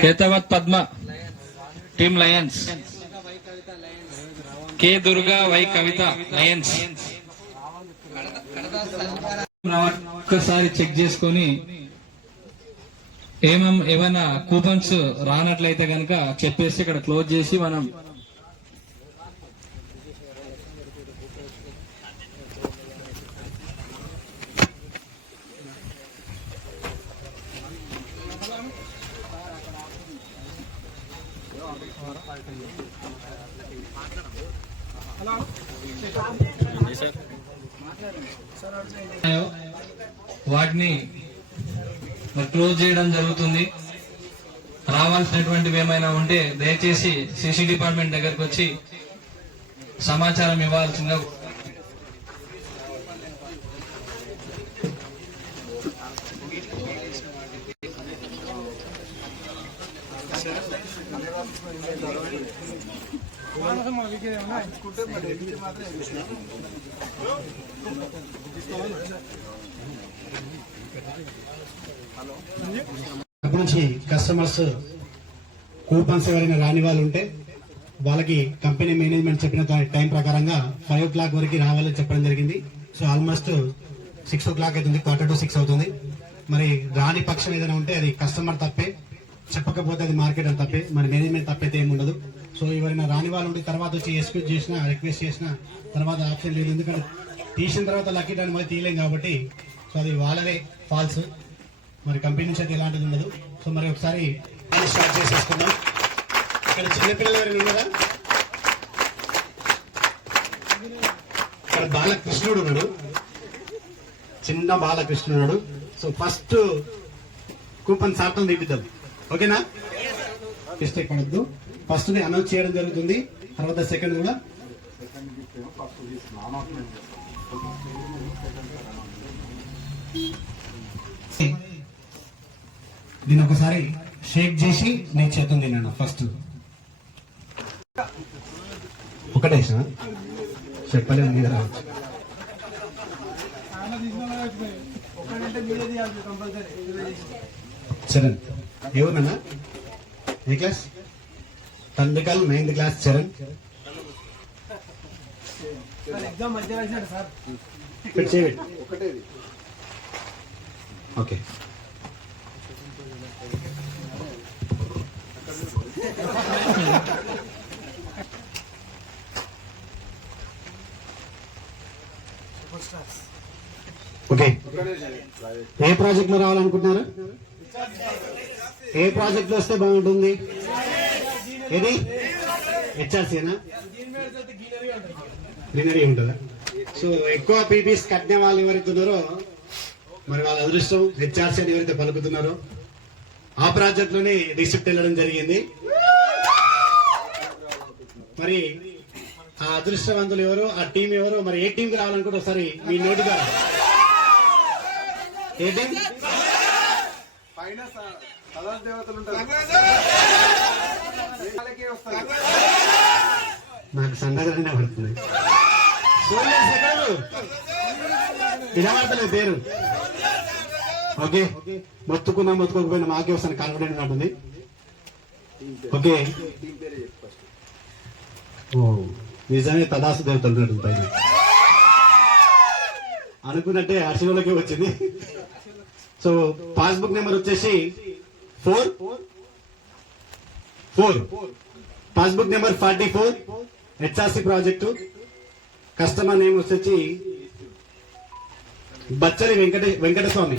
Ketavath Padma. Team lions K Durga Y Kavitha lions ఒక్కసారి check చేసుకొని ఏమం ఏమైనా కూపన్స్ రానట్లయితే కనుక చెప్పేసి ఇక్కడ క్లోజ్ చేసి మనం వాటిని క్లోజ్ చేయడం జరుగుతుంది. రావాల్సినటువంటివి ఏమైనా ఉంటే దయచేసి సిసి డిపార్ట్మెంట్ దగ్గరకు వచ్చి సమాచారం ఇవ్వాల్సిందిగా నుంచి కస్టమర్స్ కూపన్స్ ఎవరైనా రాని వాళ్ళు ఉంటే వాళ్ళకి కంపెనీ మేనేజ్మెంట్ చెప్పిన టైం ప్రకారంగా ఫైవ్ ఓ క్లాక్ వరకు రావాలని చెప్పడం జరిగింది. So almost six o'clock అవుతుంది క్వార్టర్ టు సిక్స్ అవుతుంది. మరి రాని పక్షం ఏదైనా ఉంటే అది కస్టమర్ తప్పే చెప్పకపోతే అది మార్కెట్ అని తప్పే మరి మేనేజ్మెంట్ తప్పైతే ఏమి ఉండదు సో ఎవరైనా రాని వాళ్ళు ఉంటే తర్వాత వచ్చి ఎక్స్క్యూజ్ చేసిన రిక్వెస్ట్ చేసిన తర్వాత ఆప్షన్ లేదు. ఎందుకంటే తీసిన తర్వాత లక్కీ టైం మరి తీయలేం కాబట్టి సో అది వాళ్ళదే ఫాల్స్ మరి కంపెనీ నుంచి అయితే ఎలాంటిది ఉండదు. సో మరి ఒకసారి స్టార్ట్ చేసేసుకుందాం. ఇక్కడ చిన్నపిల్లలు ఎవరైనా ఉన్నారా? ఇక్కడ బాలకృష్ణుడు ఉన్నాడు. చిన్న బాలకృష్ణుడు ఉన్నాడు. సో ఫస్ట్ కూపన్ సార్తో తీపిద్దాం ఓకేనా? మిస్టేక్ పడద్దు ఫస్ట్ని అనౌన్స్ చేయడం జరుగుతుంది. తర్వాత సెకండ్ కూడా. దీన్ని ఒకసారి షేక్ చేసి నేను చేతుంది నేను ఫస్ట్ ఒకటే చెప్పలేదు మీద రావచ్చు. సరే. ఎవరన్నా ఏ class? తండ్రికల్ ninth class Charan. Okay. Okay. ఏ ప్రాజెక్ట్లో రావాలనుకుంటున్నారు? ఏ ప్రాజెక్ట్ వస్తే బాగుంటుంది? ఏది? హెచ్ఆర్సీనా గ్రీనరీ ఉంటుందా? సో ఎక్కువ పీపీస్ కట్టిన వాళ్ళు ఎవరైతే ఉన్నారో మరి వాళ్ళ అదృష్టం హెచ్ఆర్సీ అని ఎవరైతే పలుకుతున్నారో ఆ ప్రాజెక్ట్లోనే రిసిప్ట్ వెళ్ళడం జరిగింది. మరి ఆ అదృష్టవంతులు ఎవరు ఆ టీం ఎవరు మరి ఏ టీంకి రావాలనుకుంటే ఒకసారి మీ నోటి ఏ టీం పైన సదా దేవతలు ఉంటారు. నాకు పడుతుంది? వినబడతలేదు పేరు. ఓకే. మొత్తుకున్నా మొత్తుకోకపోయినా మాకే వస్తాను. కాన్ఫిడెంట్ ఉంటుంది ఓకే. ఓ నిజమే తదాసు దేవతలు పైన. అనుకున్నట్టే హర్షణలోకి వచ్చింది. సో పాస్బుక్ నెంబర్ వచ్చేసి four four passbook number forty four HRC project customer name వచ్చేసి బచ్చలి వెంకట వెంకటస్వామి.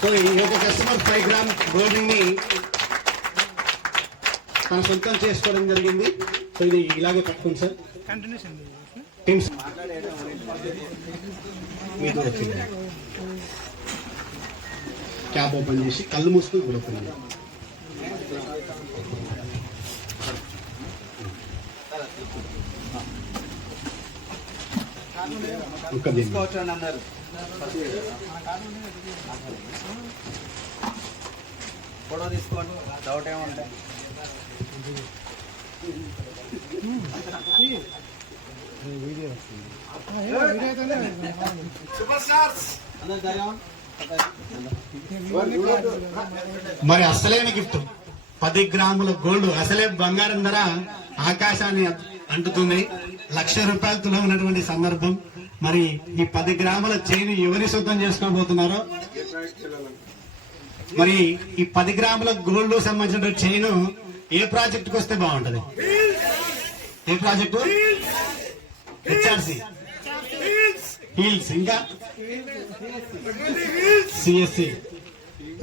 సో ఈ యొక్క కస్టమర్ ఫైవ్ గ్రామ్ గోల్డింగ్ని తన సొంతం చేసుకోవడం జరిగింది. సో ఇది ఇలాగే పట్టుకోండి సార్. టీమ్స్ మీతో వచ్చింది. క్యాప్ ఓపెన్ చేసి కళ్ళు మూసుకొని. తీసుకోవచ్చు అని అన్నారు ఫోటో తీసుకోండి డౌట్ ఏమంటే. మరి అసలైన గిఫ్ట్. పది గ్రాముల గోల్డ్. అసలే బంగారం ధర ఆకాశాన్ని అంటుతుంది. లక్ష రూపాయలతో ఉన్నటువంటి సందర్భం. మరి ఈ పది గ్రాముల చైన్ ఎవరి సొంతం చేసుకోబోతున్నారో? మరి ఈ పది గ్రాముల గోల్డ్ సంబంధించిన చైన్ ఏ ప్రాజెక్టుకి వస్తే బాగుంటది? ఏ ప్రాజెక్టు? హెచ్ఆర్సి హీల్స్ ఇంకా? సిఎస్సి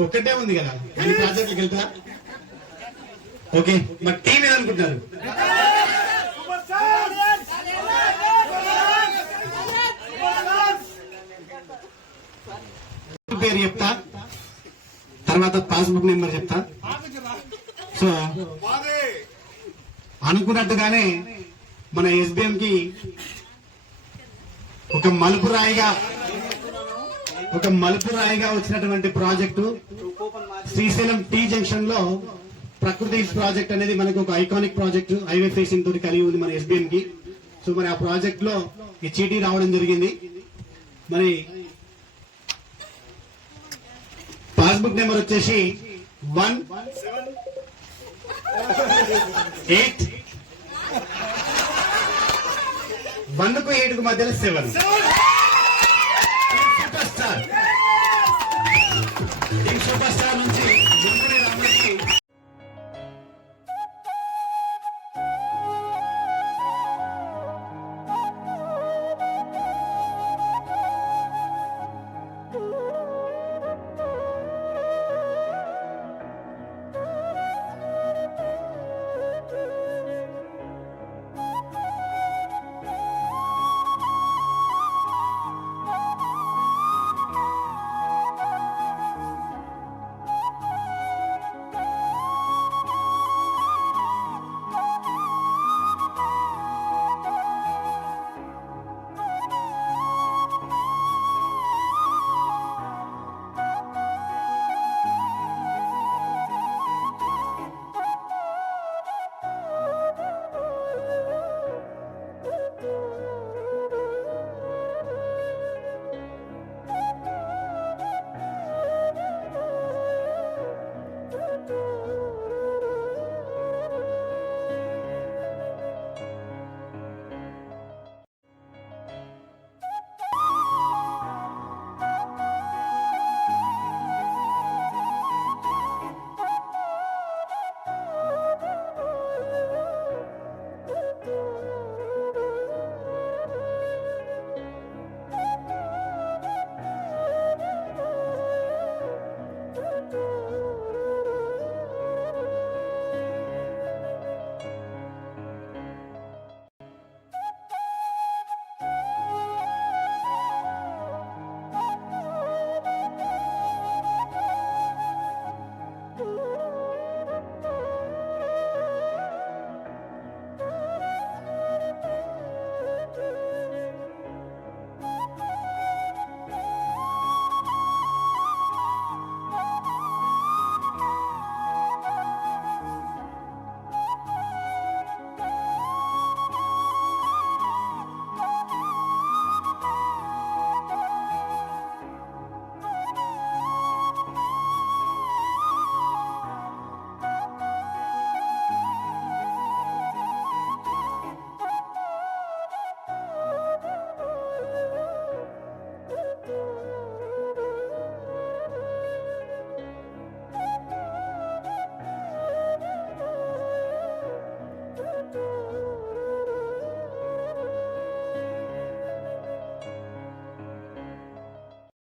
ఒక్కటే ఉంది కదా. అన్ని ప్రాజెక్టులకు వెళ్తా? ఓకే మరి టీం ఏదనుకుంటున్నారు పేరు చెప్తా? తర్వాత పాస్బుక్ నెంబర్ చెప్తా? సో అనుకున్నట్టుగానే మన ఎస్బిఎం కి ఒక మలుపు రాయిగా ఒక మలుపు రాయిగా వచ్చినటువంటి ప్రాజెక్టు శ్రీశైలం టీ జంక్షన్లో ప్రకృతి ప్రాజెక్ట్ అనేది మనకు ఒక ఐకానిక్ ప్రాజెక్ట్ హైవే ఫేసింగ్ తోటి కలిగి ఉంది మన ఎస్బీఎం కి సో మరి ఆ ప్రాజెక్ట్లో ఈ చీటీ రావడం జరిగింది. మరి పాస్బుక్ నెంబర్ వచ్చేసి వన్ ఎయిట్ వన్కు ఎయిట్కు మధ్యలో సెవెన్ సూపర్ స్టార్. ఈ సూపర్ స్టార్ నుంచి